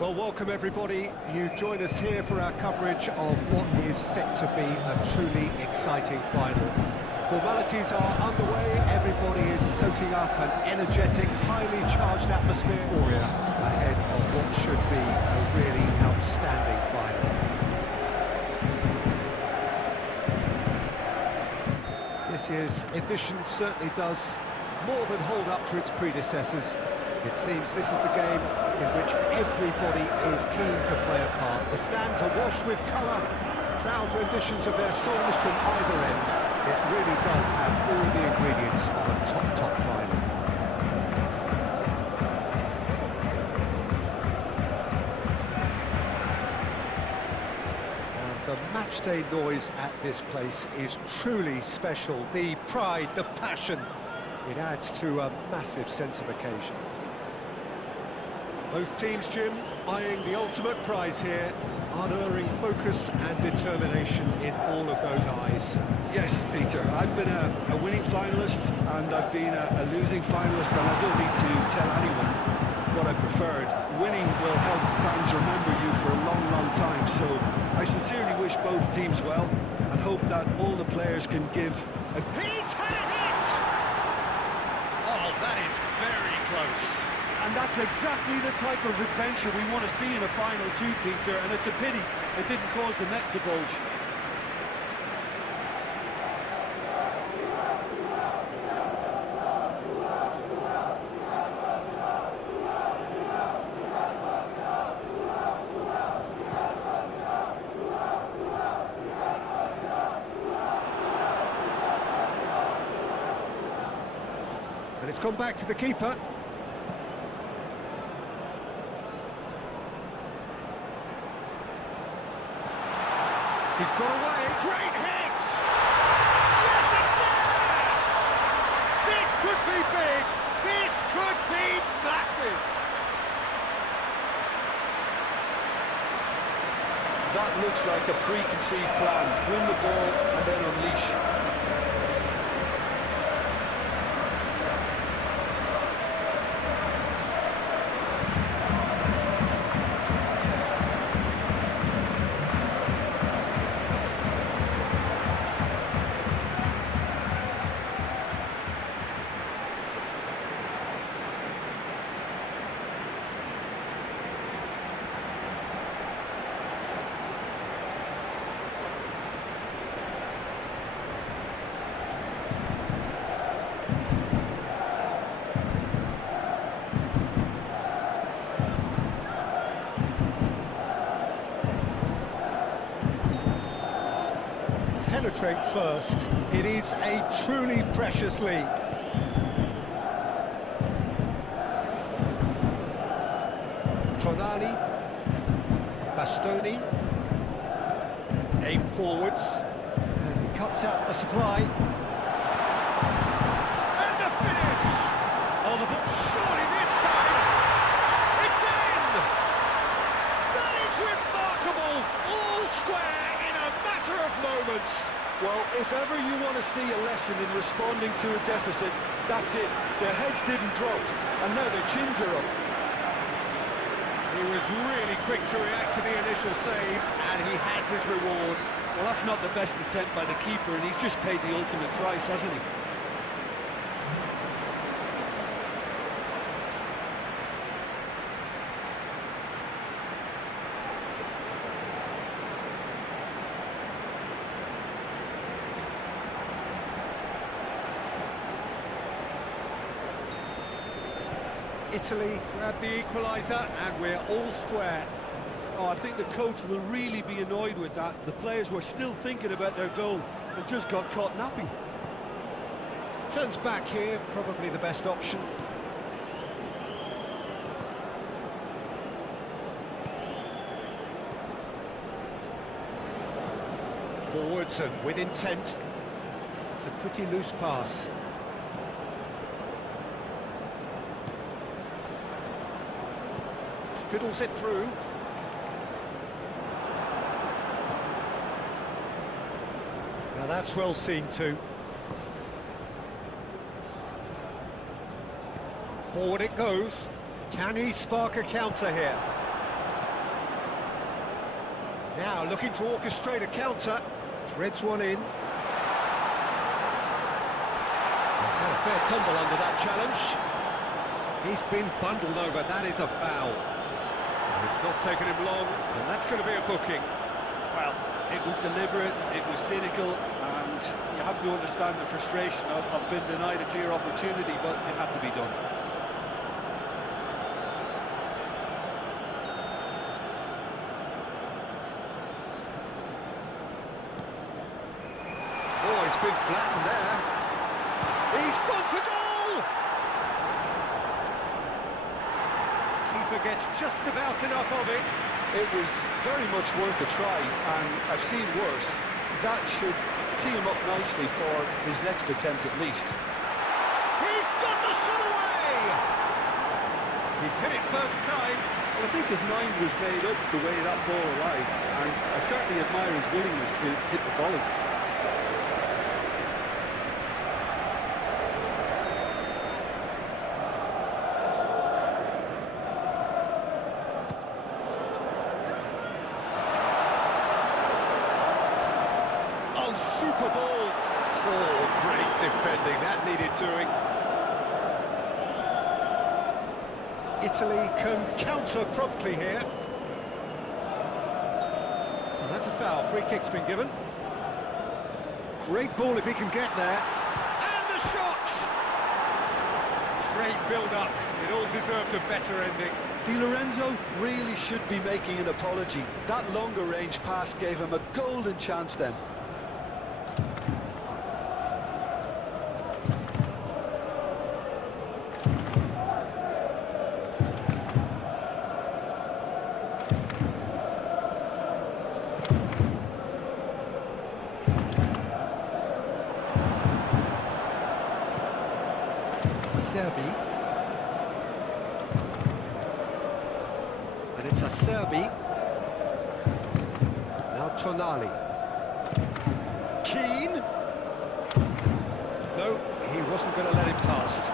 Well, welcome everybody. You join us here for our coverage of what is set to be a truly exciting final. Formalities are underway, everybody is soaking up an energetic, highly charged atmosphere ahead of what should be a really outstanding final. This year's edition certainly does more than hold up to its predecessors. It seems this is the game in which everybody is keen to play a part. The stands are washed with colour, proud renditions of their songs from either end. It really does have all the ingredients of a top final. And the matchday noise at this place is truly special. The pride, the passion, it adds to a massive sense of occasion. Both teams, Jim, eyeing the ultimate prize here, unerring focus and determination in all of those eyes. Yes, Peter, I've been a winning finalist and I've been a losing finalist, and I don't need to tell anyone what I preferred. Winning will help fans remember you for a long time, so I sincerely wish both teams well and hope that all the players can give a... He's had a hit! Oh, that is very close. And that's exactly the type of adventure we want to see in a final too, Peter, and it's a pity it didn't cause the net to bulge. And it's gone back to the keeper. He's got away. Great hit! Yes, it's there! This could be big. This could be massive. That looks like a preconceived plan. Win the ball and then unleash. Penetrate first. It is a truly precious league. Tonali, Bastoni, aim forwards, and he cuts out the supply. And the finish! Oh, the ball, surely this time, it's in! That is remarkable! All square in a matter of moments. Well, if ever you want to see a lesson in responding to a deficit, that's it. Their heads didn't drop, and now their chins are up. He was really quick to react to the initial save, and he has his reward. Well, that's not the best attempt by the keeper, and he's just paid the ultimate price, hasn't he? Italy grab the equaliser, and we're all square. Oh, I think the coach will really be annoyed with that. The players were still thinking about their goal and just got caught napping. Turns back here, probably the best option. Forwards and with intent. It's a pretty loose pass. Fiddles it through. Now that's well seen too. Forward it goes. Can he spark a counter here? Now looking to orchestrate a counter, threads one in. He's had a fair tumble under that challenge. He's been bundled over, that is a foul. It's not taken him long, and that's going to be a booking. Well, it was deliberate, it was cynical, and you have to understand the frustration of being denied a clear opportunity, but it had to be done. Oh, he's been flattened there. He's gone for goal! Keeper gets just about enough of it. It was very much worth a try, and I've seen worse. That should tee him up nicely for his next attempt at least. He's got the shot away! He's hit it first time. Well, I think his mind was made up the way that ball arrived, and I certainly admire his willingness to hit the volley. Super ball. Oh, great defending. That needed doing. Italy can counter promptly here. Well, that's a foul. Free kick's been given. Great ball if he can get there. And the shot! Great build-up. It all deserved a better ending. Di Lorenzo really should be making an apology. That longer range pass gave him a golden chance then. Serbi. And it's a Serbi. Now Tonali. Keane. No, he wasn't going to let it past.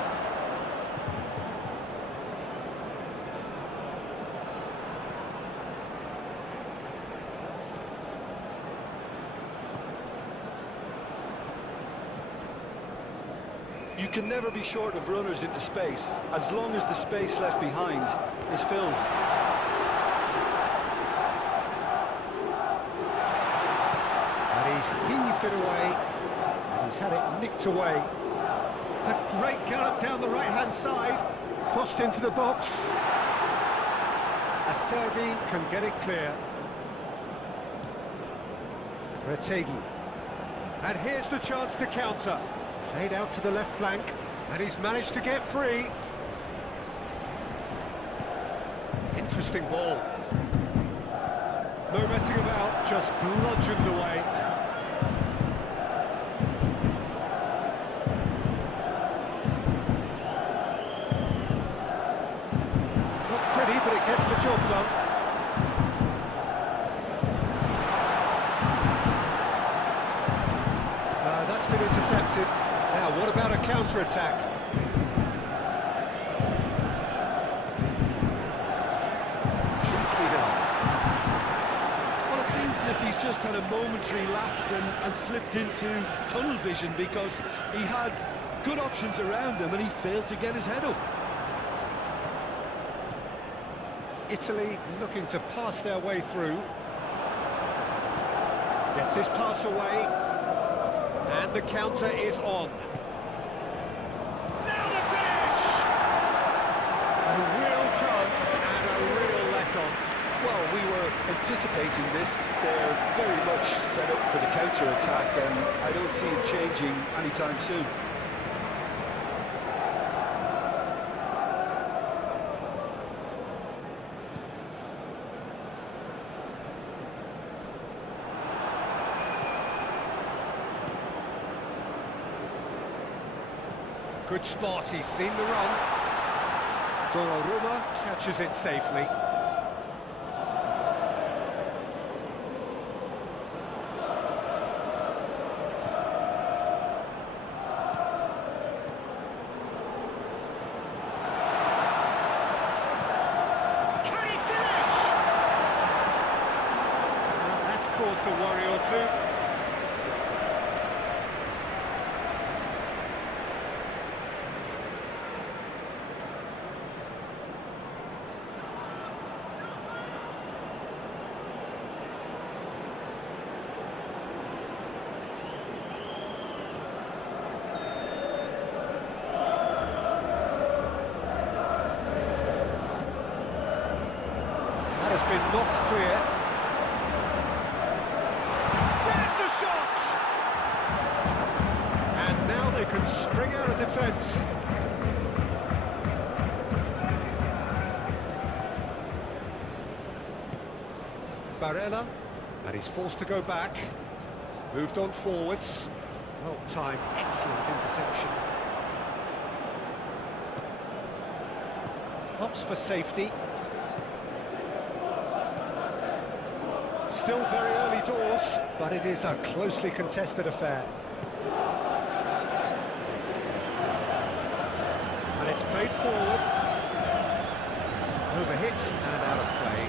You can never be short of runners into space, as long as the space left behind is filled. And he's heaved it away, and he's had it nicked away. It's a great gallop down the right-hand side, crossed into the box. Acerbi can get it clear. Retegui. And here's the chance to counter. Played out to the left flank, and he's managed to get free. Interesting ball. No messing about, just bludgeoned away. Not pretty, but it gets the job done. That's been intercepted. Now, what about a counter-attack? Shouldn't clean it up. Well, it seems as if he's just had a momentary lapse and slipped into tunnel vision, because he had good options around him and he failed to get his head up. Italy looking to pass their way through. Gets his pass away. And the counter is on. Now the finish! A real chance and a real let-off. Well, we were anticipating this. They're very much set up for the counter-attack, and I don't see it changing anytime soon. Good spot, he's seen the run. Donnarumma catches it safely. Can he finish? a worry or two. That has been knocked clear. There's the shot! And now they can string out a defence. Barella, and he's forced to go back. Moved on forwards. Well timed, excellent interception. Opts for safety. Still very early doors, but it is a closely contested affair. And it's played forward. Overhit and out of play.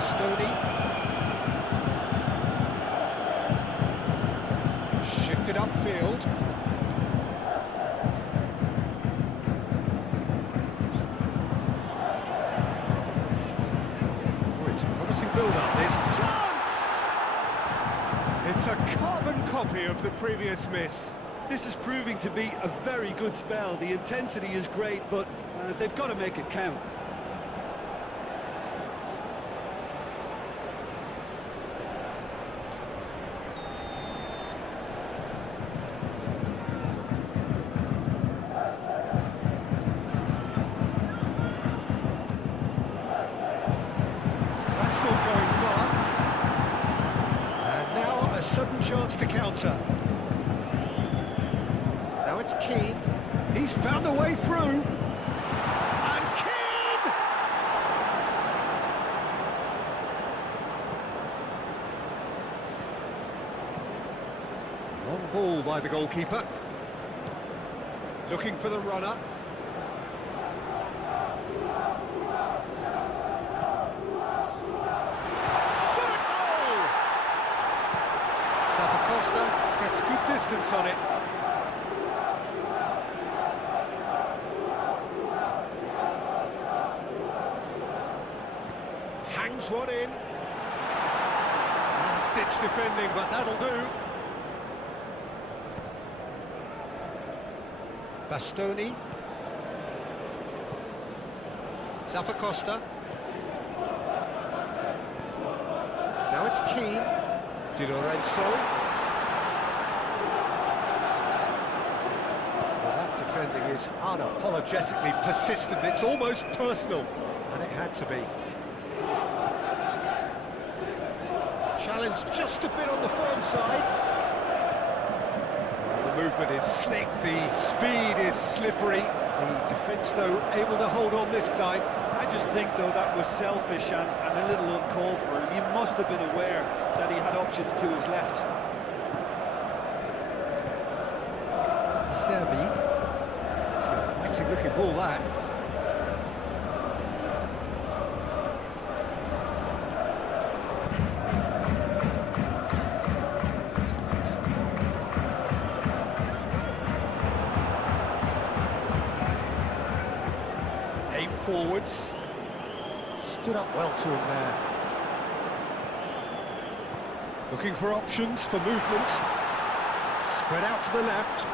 Bastoni. Shifted upfield. Oh, it's a promising build-up, this. Chance! It's a carbon copy of the previous miss. This is proving to be a very good spell. The intensity is great, but they've got to make it count. Still going far. And now a sudden chance to counter. Now it's Keane. He's found a way through. And Keane! Long ball by the goalkeeper. Looking for the runner. Gets good distance on it. Hangs one in. Last-ditch defending, but that'll do. Bastoni. Zappacosta. Now it's Keane. Di Lorenzo. Defending is unapologetically persistent, it's almost personal, and it had to be. Challenge just a bit on the firm side. The movement is slick, the speed is slippery. The defence, though, able to hold on this time. I just think, though, that was selfish and a little uncalled for him. He must have been aware that he had options to his left. Serbi. Looking ball that. Aim forwards. Stood up well to him there. Looking for options for movement. Spread out to the left.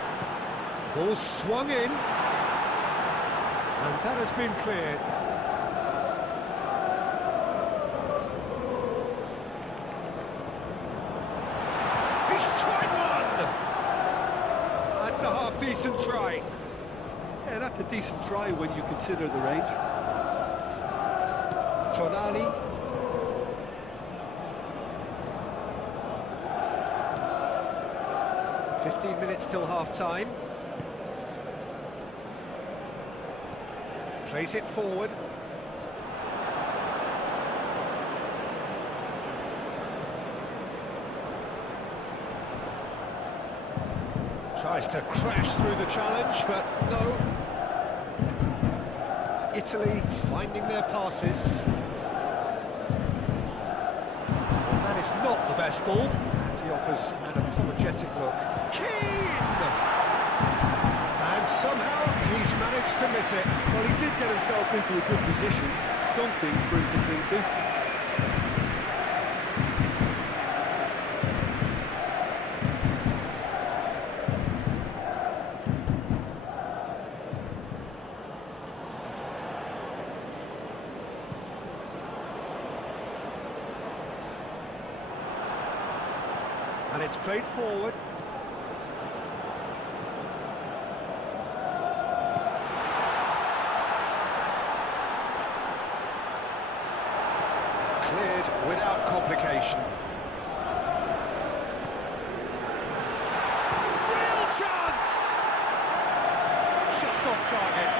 Ball swung in. And that has been cleared. He's tried one! That's a half-decent try. Yeah, that's a decent try when you consider the range. Tonali. ...15 minutes till half-time. Plays it forward. Tries to crash through the challenge, but no. Italy finding their passes. Well, that is not the best ball. And he offers an apologetic look. Keane! And somehow he's managed to miss it. Well, he did get himself into a good position, something for him to cling to. And it's played forward. Cleared without complication. Real chance! Just off target.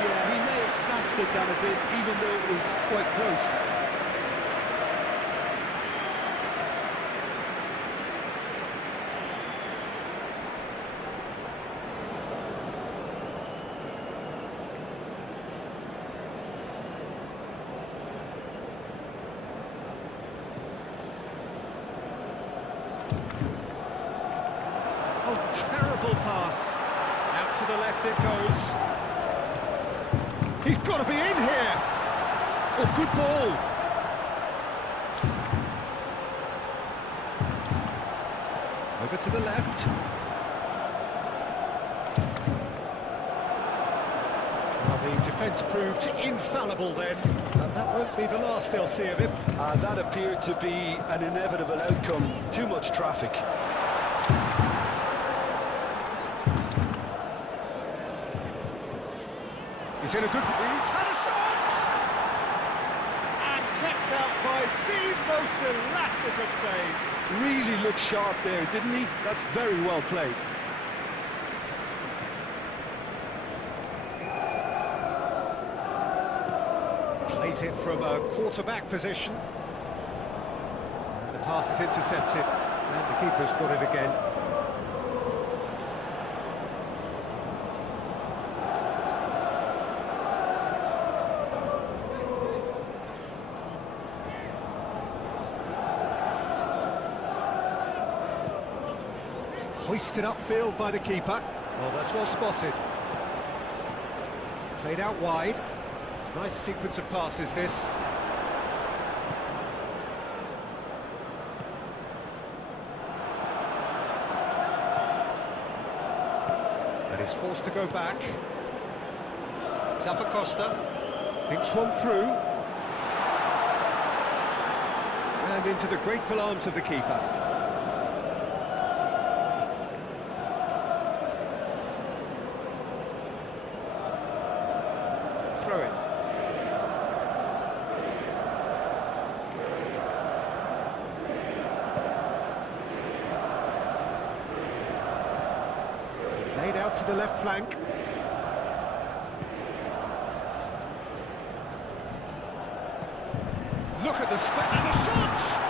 Yeah, he may have snatched it down a bit, even though it was quite close. Oh, terrible pass. Out to the left it goes. He's got to be in here. Oh, good ball. Over to the left. Well, the defence proved infallible then. And that won't be the last they'll see of him. That appeared to be an inevitable outcome. Too much traffic. He's in a good... He's had a shot! And kept out by the most elastic of saves. Really looked sharp there, didn't he? That's very well played. Plays it from a quarterback position. The pass is intercepted, and the keeper's got it again. Hoisted upfield by the keeper. Well, that's well spotted. Played out wide. Nice sequence of passes, this. And he's forced to go back. Costa thinks one through. And into the grateful arms of the keeper. Throw it. Played out to the left flank. Look at the spin and the shot!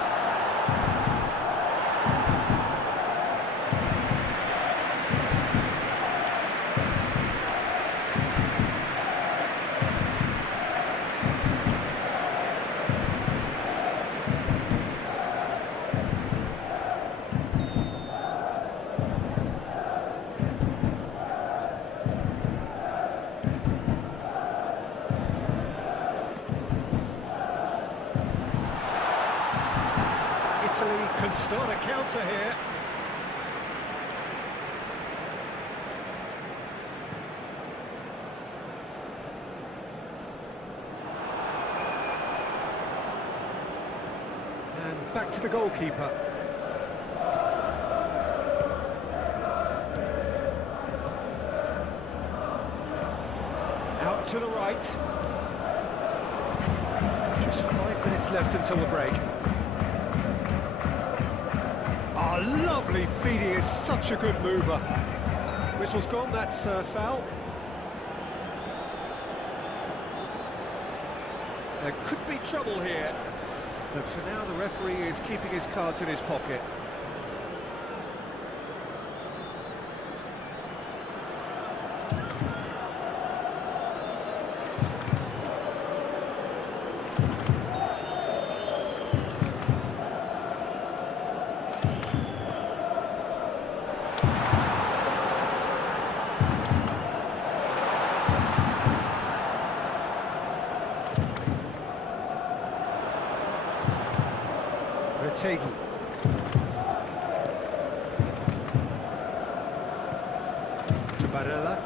Italy can start a counter here. And back to the goalkeeper. Out to the right. Just 5 minutes left until the break. Oh, lovely feed, he is such a good mover. Whistle's gone, that's foul. There could be trouble here, but for now the referee is keeping his cards in his pocket. Tegi. To Barella.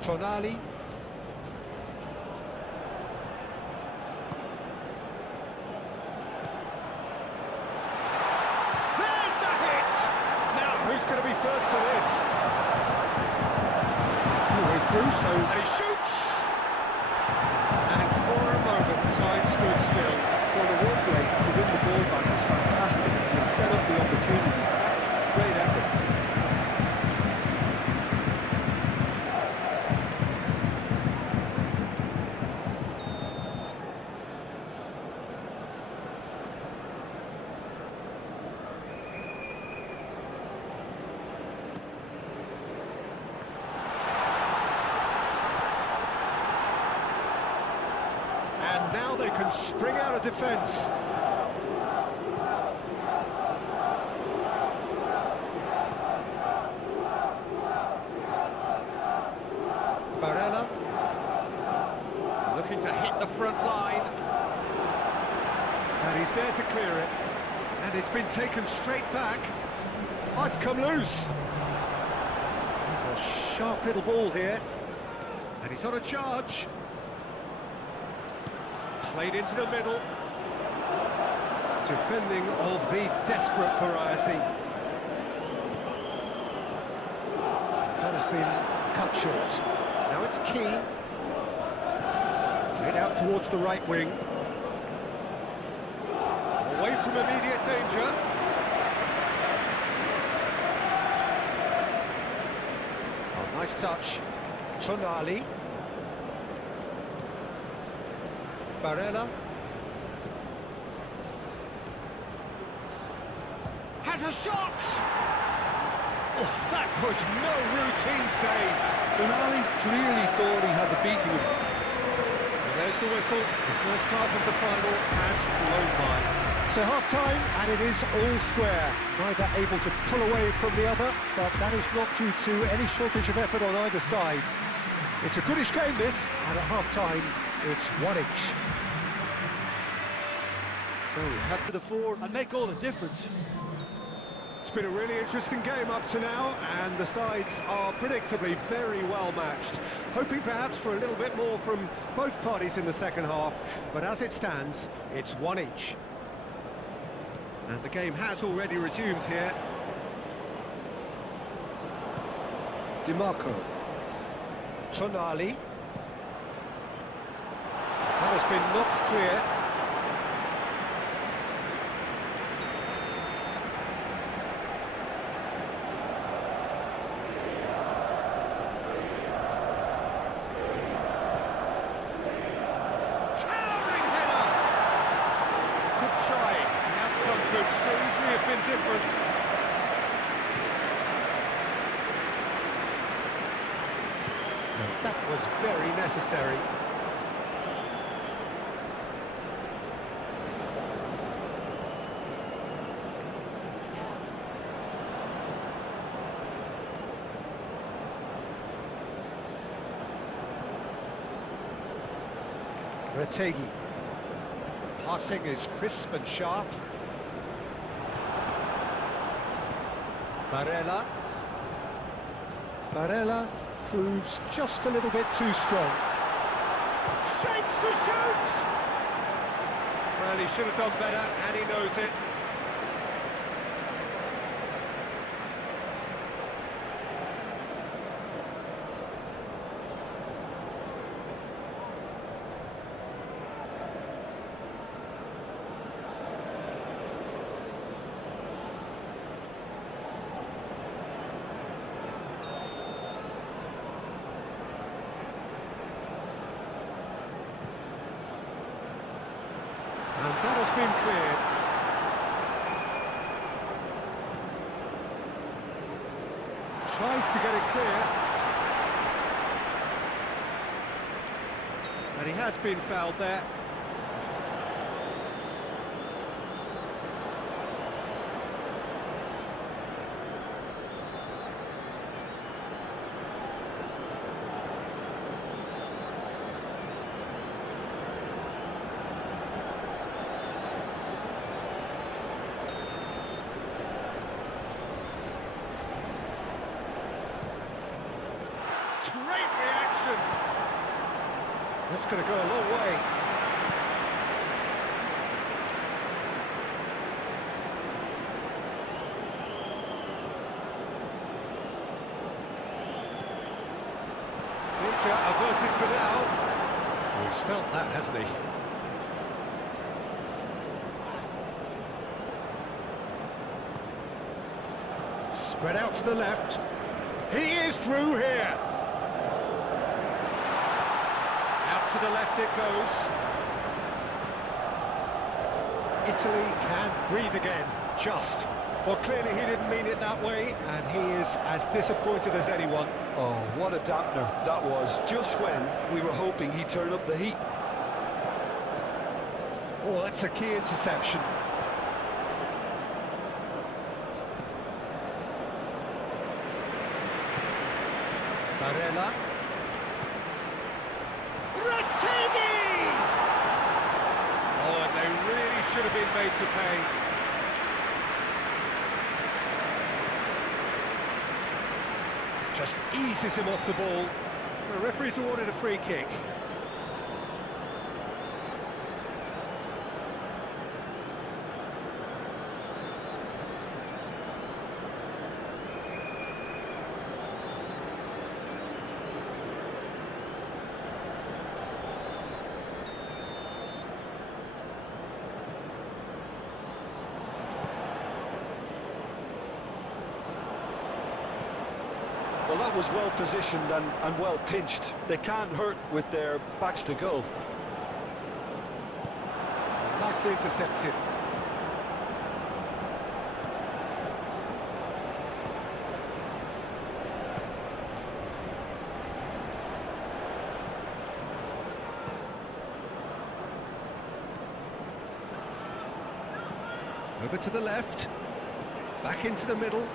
Tonali. There's the hit! Now, who's going to be first to this? All the way through, so... And he shoots! And for a moment, time stood still. Well, the work rate to win the ball back was fantastic. It set up the opportunity. That's great effort. And now they can spring out of defence. Barella. Looking to hit the front line. And he's there to clear it. And it's been taken straight back. Oh, it's come loose. It's a sharp little ball here. And he's on a charge. Played into the middle. Defending of the desperate variety. That has been cut short. Now it's Key. Played out towards the right wing. Away from immediate danger. Oh, nice touch. Tonali. Barella has a shot! Oh, that was no routine save. Tonali clearly thought he had the beating of him. And there's the whistle. The first half of the final has flown by. So half-time, and it is all square. Neither able to pull away from the other, but that is not due to any shortage of effort on either side. It's a goodish game, this, and at half-time, it's one each. So, head for the forward and make all the difference. It's been a really interesting game up to now, and the sides are predictably very well matched. Hoping perhaps for a little bit more from both parties in the second half, but as it stands, it's one each. And the game has already resumed here. DiMarco. Tonali. That has been knocked clear. Towering header! Good try. The outcome could so easily have been different. That was very necessary. Tegi. Passing is crisp and sharp. Barella. Barella proves just a little bit too strong. Shapes to shoot! Well, he should have done better, and he knows it. has been cleared. Tries to get it clear. And he has been fouled there. Great reaction. That's going to go a long way. Danger averted for now. Oh, he's felt that, hasn't he? Spread out to the left. He is through here. Out to the left it goes. Italy can breathe again, just. Well, clearly he didn't mean it that way, and he is as disappointed as anyone. Oh, what a dampener that was, just when we were hoping he'd turn up the heat. Oh, that's a key interception. Barella. Rettini! Oh, and they really should have been made to pay. Just eases him off the ball. The referee's awarded a free kick. Well, that was well positioned and well pinched. They can't hurt with their backs to goal. Nicely intercepted. Over to the left. Back into the middle.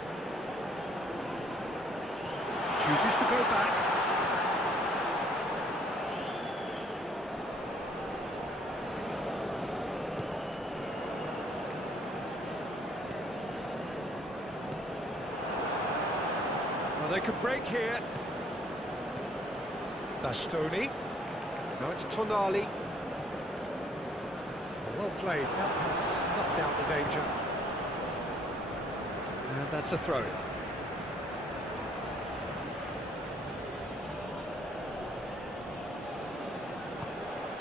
Chooses to go back. Well, they could break here. Bastoni. Now it's Tonali. Well played. That has snuffed out the danger. And that's a throw.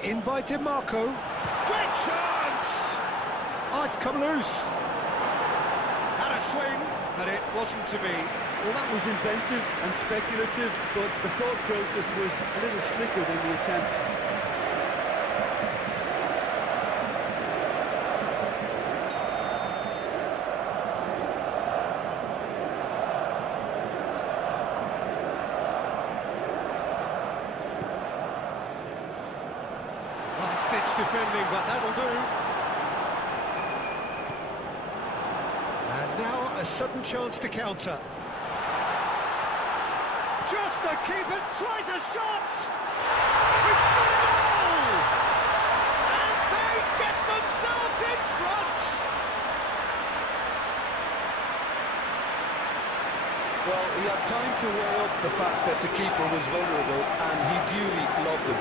In by DiMarco. Great chance! Oh, it's come loose. Had a swing, but it wasn't to be. Well, that was inventive and speculative, but the thought process was a little slicker than the attempt. Last-ditch defending, but that'll do. And now a sudden chance to counter. Just the keeper tries a shot! We've got a goal! And they get themselves in front! Well, he had time to weigh up the fact that the keeper was vulnerable, and he duly loved him.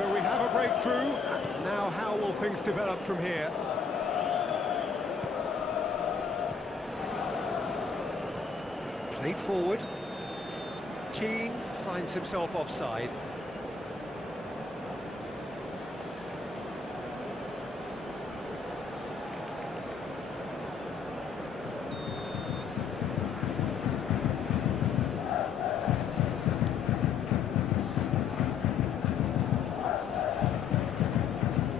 So we have a breakthrough. Now how will things develop from here? Played forward. Keane finds himself offside.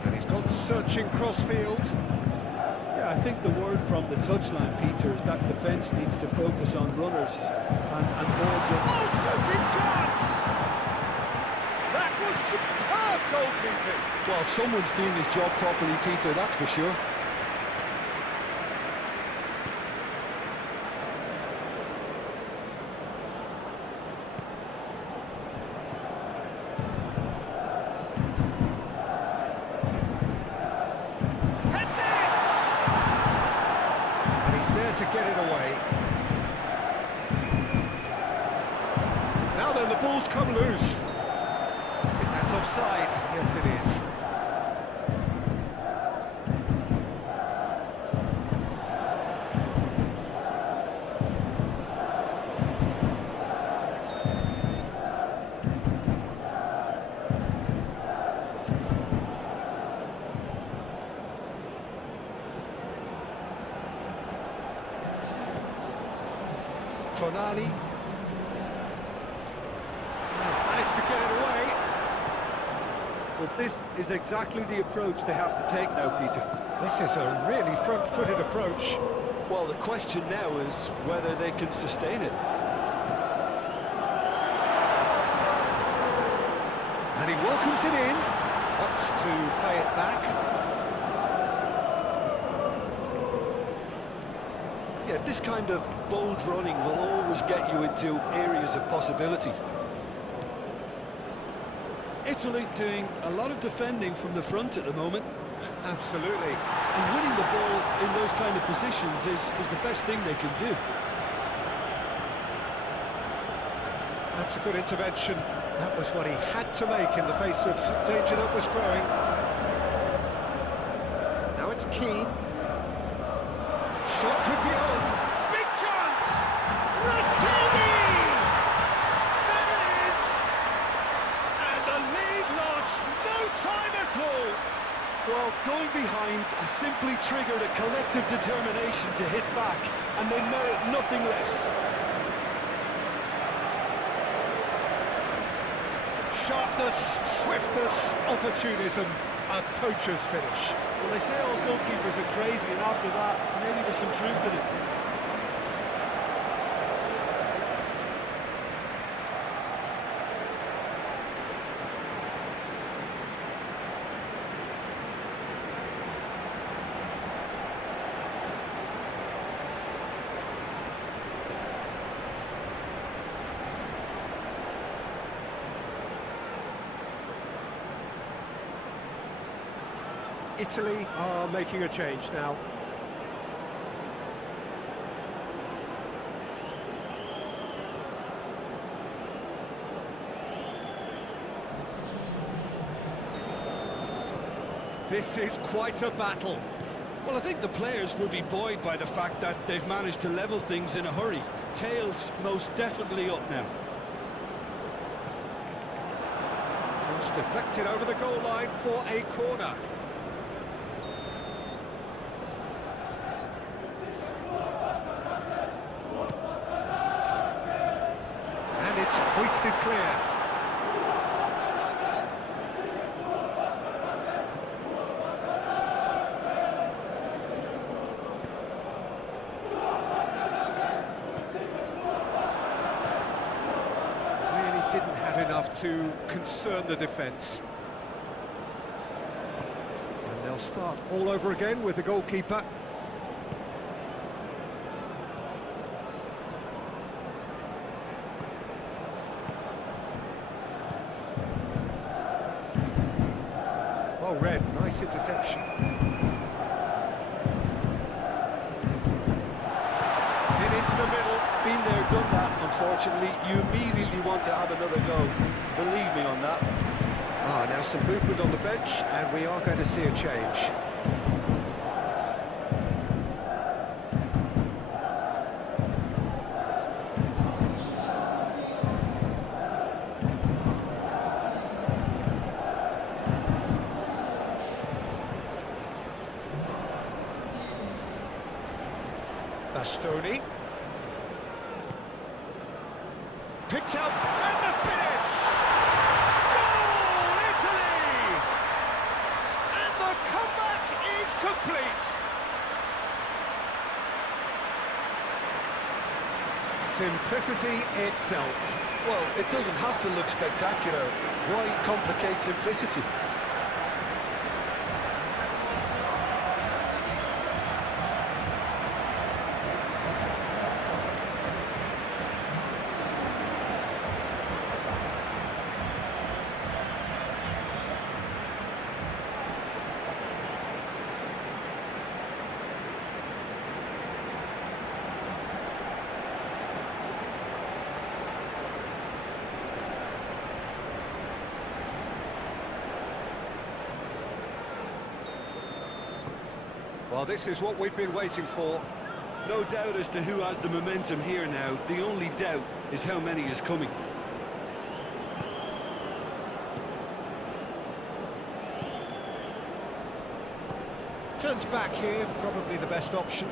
And he's gone searching crossfield. Yeah, I think the word from the touchline, Peter, is that defence needs to focus on runners and balls up. Oh, shooting chance! That was superb goalkeeping. Well, someone's doing his job properly, Peter, that's for sure. Heads it! And he's there to get it away. Now then, the ball's come loose. I think that's offside. Yes, it is. Tonali. Managed to get it away. Well, this is exactly the approach they have to take now, Peter. This is a really front-footed approach. Well, the question now is whether they can sustain it. And he welcomes it in. Opts to play it back. Yeah, this kind of bold running will always get you into areas of possibility. Italy doing a lot of defending from the front at the moment. Absolutely. And winning the ball in those kind of positions is the best thing they can do. That's a good intervention. That was what he had to make in the face of danger that was growing. Now it's Keane. Shot could be on. Big chance! Rattini! There it is! And the lead lost no time at all. Well, going behind has simply triggered a collective determination to hit back, and they merit nothing less. Sharpness, swiftness, opportunism, a poacher's finish. Well, they say all goalkeepers are crazy, and after that, maybe there's some truth in it. Italy are making a change now. This is quite a battle. Well, I think the players will be buoyed by the fact that they've managed to level things in a hurry. Tails most definitely up now. Cross deflected over the goal line for a corner. And it's hoisted clear. Didn't have enough to concern the defence. And they'll start all over again with the goalkeeper. Well read, nice interception. In into the middle. Been there, done that, unfortunately. You immediately want to have another go. Believe me on that. Now some movement on the bench, and we are going to see a change. Bastoni. Picked up, and the finish! Goal, Italy! And the comeback is complete! Simplicity itself. Well, it doesn't have to look spectacular. Why complicate simplicity? Well, this is what we've been waiting for. No doubt as to who has the momentum here now. The only doubt is how many is coming. Turns back here, probably the best option.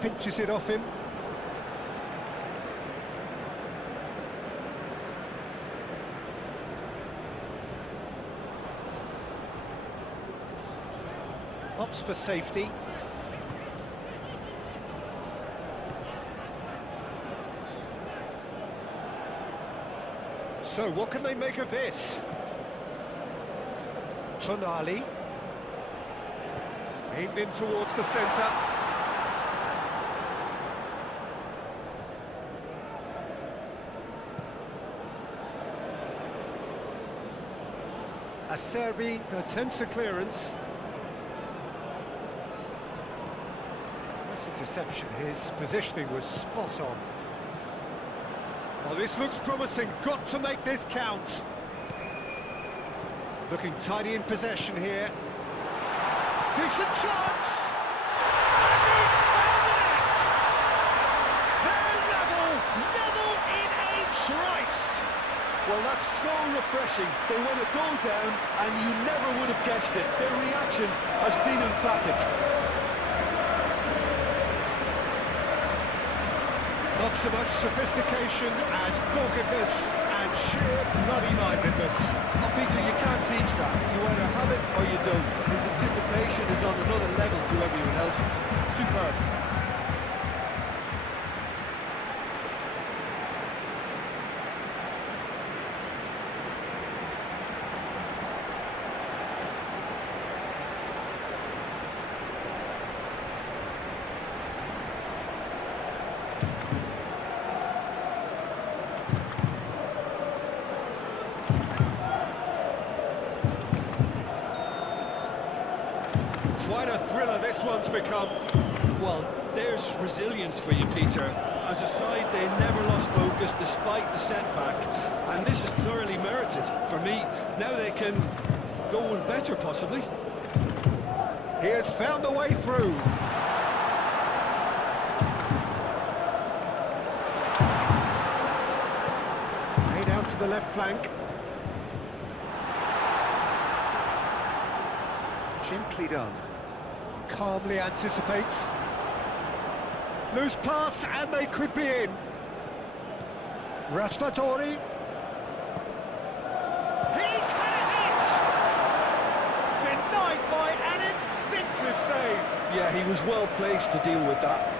Pinches it off him. Opts for safety. So, what can they make of this? Tonali. Aimed in towards the centre. Acerbi attempts a clearance. Interception, his positioning was spot on. Oh, this looks promising, got to make this count. Looking tidy in possession here. Decent chance! And he's found the net! They're level in a trice! Well, that's so refreshing. They went a goal down and you never would have guessed it. Their reaction has been emphatic. Not so much sophistication as doggedness and sheer bloody-mindedness. Oh, Peter, you can't teach that. You either have it or you don't. His anticipation is on another level to everyone else's. Superb. Quite a thriller this one's become. Well, there's resilience for you, Peter. As a side, they never lost focus despite the setback, and this is thoroughly merited. For me, now they can go one better, possibly. He has found the way through. Made out to the left flank. Gently done. Calmly anticipates. Loose pass, and they could be in. Raspadori. He's had a hit! Denied by an instinctive save. Yeah, he was well placed to deal with that.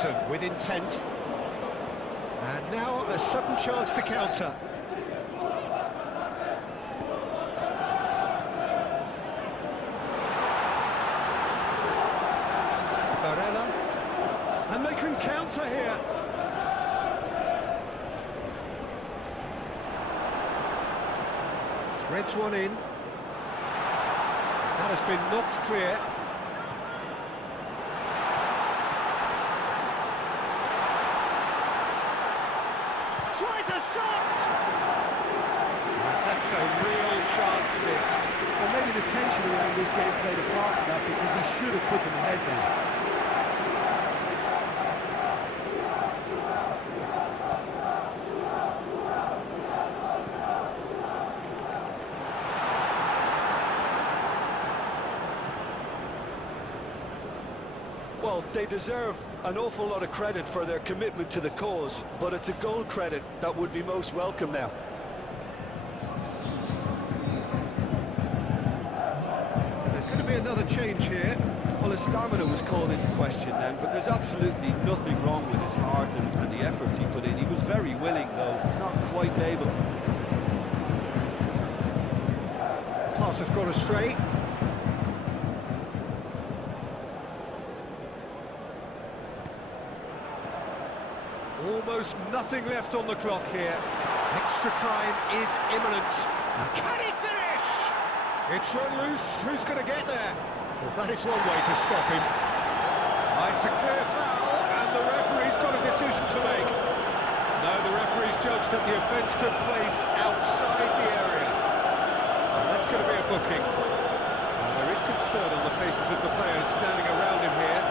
Johnson with intent. And now a sudden chance to counter. Barella. And they can counter here. Threads one in. That has been knocked clear. Tries a shot! That's a real chance missed. Well, maybe the tension around this game played a part in that, because he should have put them ahead now. Well, they deserve an awful lot of credit for their commitment to the cause, but it's a goal credit that would be most welcome now. There's going to be another change here. Well, his stamina was called into question then, but there's absolutely nothing wrong with his heart and the efforts he put in. He was very willing, though, not quite able. Pass has gone astray. Almost nothing left on the clock here. Extra time is imminent. Can he finish? It's run loose. Who's going to get there? Well, that is one way to stop him. It's a clear foul, and the referee's got a decision to make. No, the referee's judged that the offence took place outside the area. And that's going to be a booking. There is concern on the faces of the players standing around him here.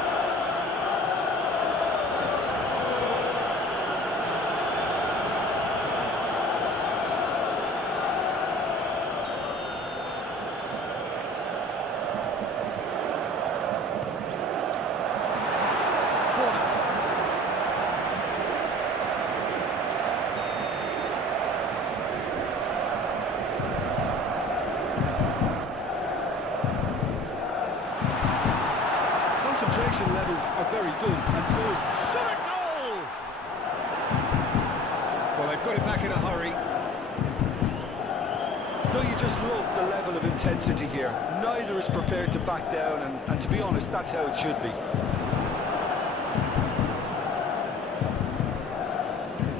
Concentration levels are very good, and so is... Shot a goal! Well, they've got it back in a hurry. Don't you just love the level of intensity here? Neither is prepared to back down, and to be honest, that's how it should be.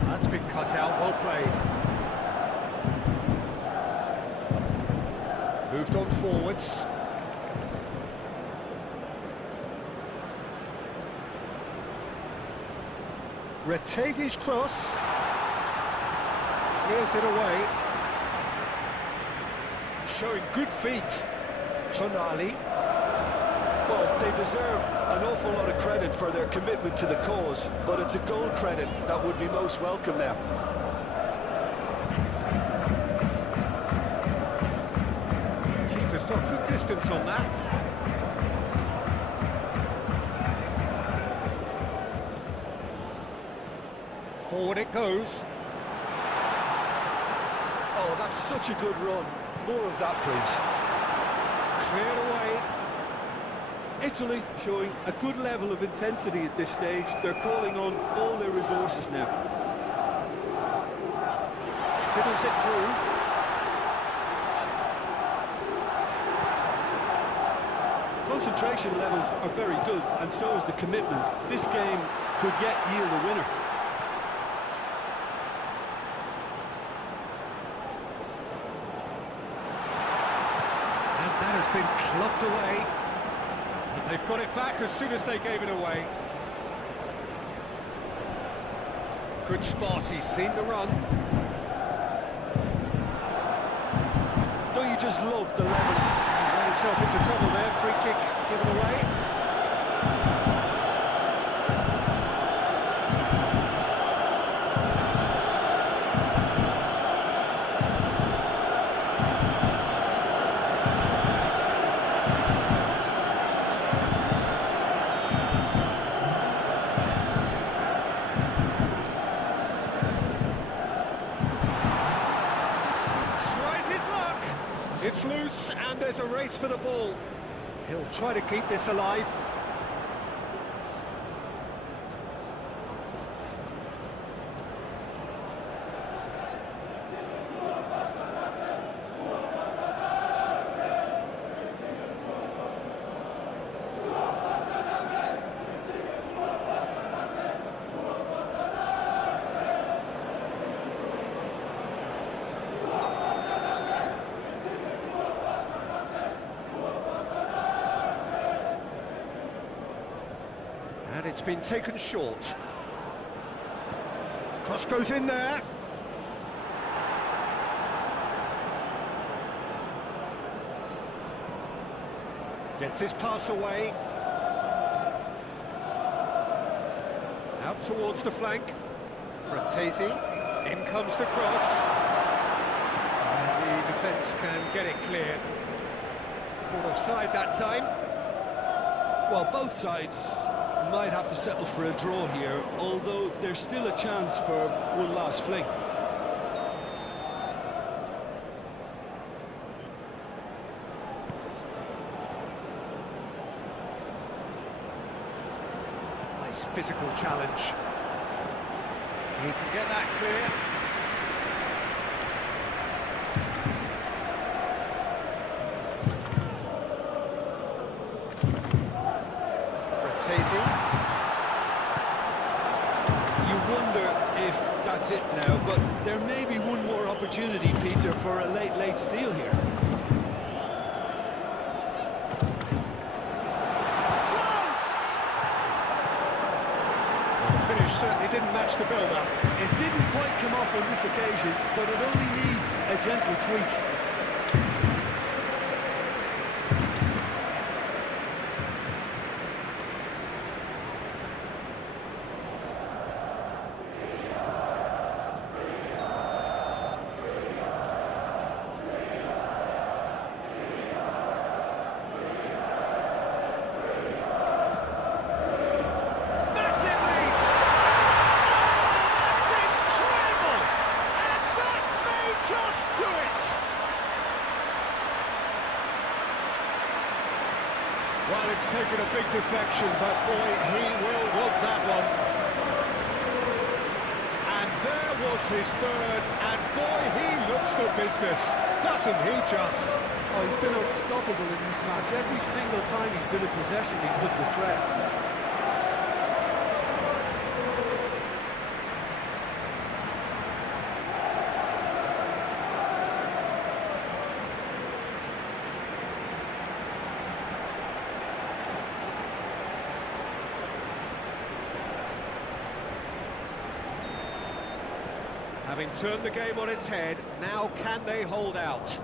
That's been cut out, well played. Moved on forwards. Retegi's cross. Clears it away. Showing good feet. Tonali. Well, they deserve an awful lot of credit for their commitment to the cause, but it's a goal credit that would be most welcome now. Keeper's got good distance on that. Forward it goes. Oh, that's such a good run. More of that, please. Cleared away. Italy showing a good level of intensity at this stage. They're calling on all their resources now. Fiddles it through. Concentration levels are very good, and so is the commitment. This game could yet yield a winner. That has been clubbed away. And they've got it back as soon as they gave it away. Good spot, he's seen the run. Don't you just love the level? He ran himself into trouble there, free kick given away. It's loose, and there's a race for the ball. He'll try to keep this alive. It's been taken short. Cross goes in there. Gets his pass away. Out towards the flank. Fratesi. In comes the cross. And the defence can get it clear. Caught offside that time. Well, both sides might have to settle for a draw here, although there's still a chance for one last fling. Nice physical challenge. He can get that clear. You wonder if that's it now, but there may be one more opportunity, Peter, for a late steal here. Chance! Well, the finish certainly didn't match the build-up. It didn't quite come off on this occasion, but it only needs a gentle tweak. Well, it's taken a big deflection, but boy, he will want that one. And there was his third, and boy, he looks the business, doesn't he just? Oh, he's been unstoppable in this match. Every single time he's been in possession, he's looked a threat. Having turned the game on its head, now can they hold out?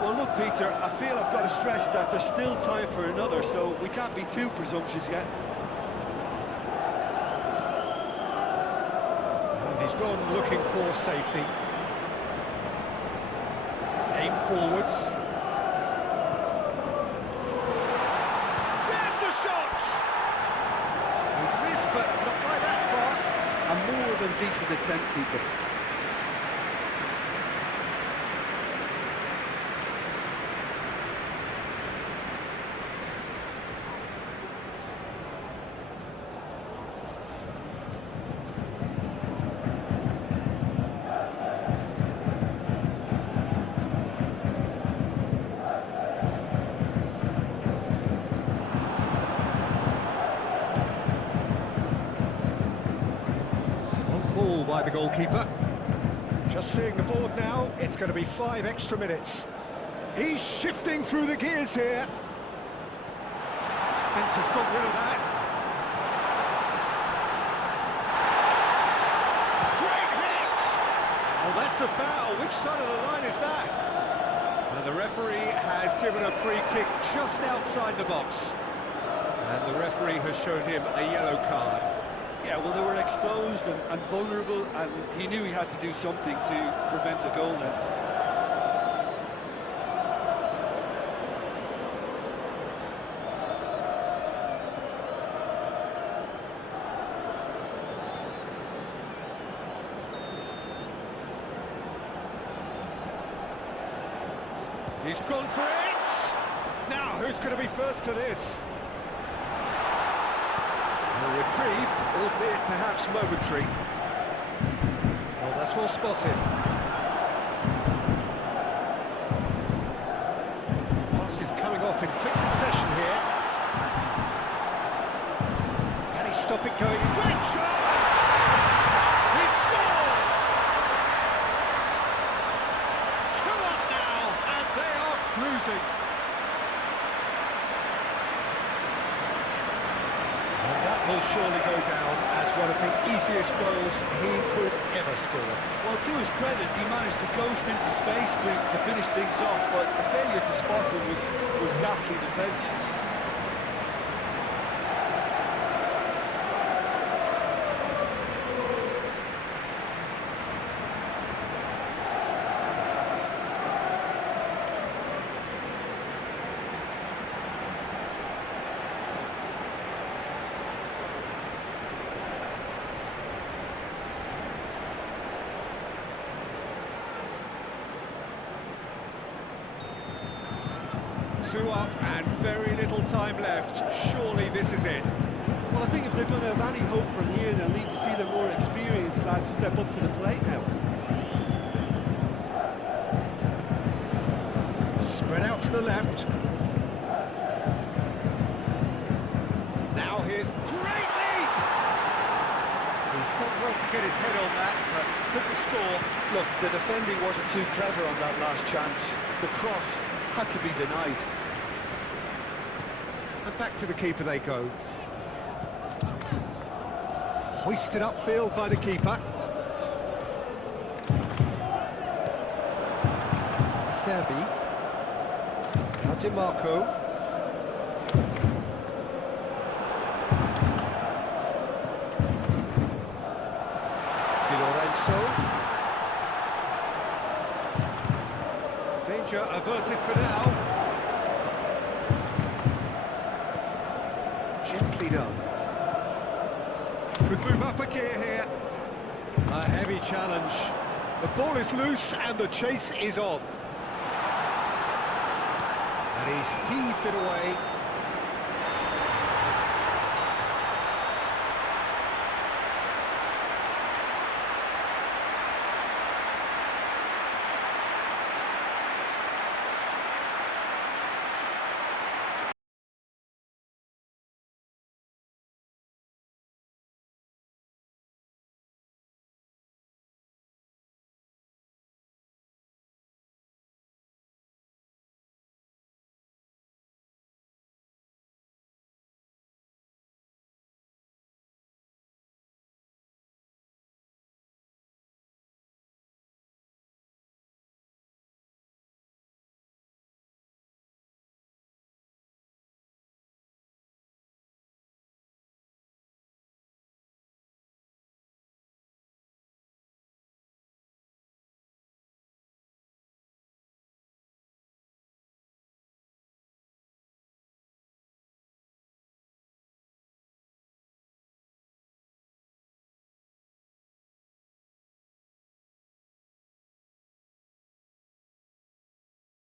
Well, look, Peter, I feel I've got to stress that there's still time for another, so we can't be too presumptuous yet. And he's gone looking for safety. Aim forwards. There's the shot! He's missed, but not by that far. A more than decent attempt, Peter. By the goalkeeper. Just seeing the board now, it's going to be 5 extra minutes. He's shifting through the gears here. Defence has got rid of that. Great hit! Well, that's a foul. Which side of the line is that? And the referee has given a free kick just outside the box. And the referee has shown him a yellow card. Yeah, well, they were exposed and vulnerable, and he knew he had to do something to prevent a goal then. He's gone for it! Now, who's going to be first to this? A reprieve, albeit perhaps momentary. Well, that's well spotted. Pass is coming off in quick succession here. Can he stop it going? Great chance! He scored! 2 up now, and they are cruising. And that will surely go down as one of the easiest goals he could ever score. Well, to his credit, he managed to ghost into space to finish things off, but the failure to spot him was ghastly defence. Two up and very little time left. Surely this is it. Well, I think if they're going to have any hope from here, they'll need to see the more experienced lads step up to the plate now. Spread out to the left. Now here's great lead! He's done well to get his head on that, but couldn't score. Look, the defending wasn't too clever on that last chance. The cross had to be denied. And back to the keeper they go. Hoisted upfield by the keeper. Serbi. Now Di Marco. Di Lorenzo. Danger averted for now. Gently done. Could move up a gear here. A heavy challenge. The ball is loose and the chase is on. And he's heaved it away.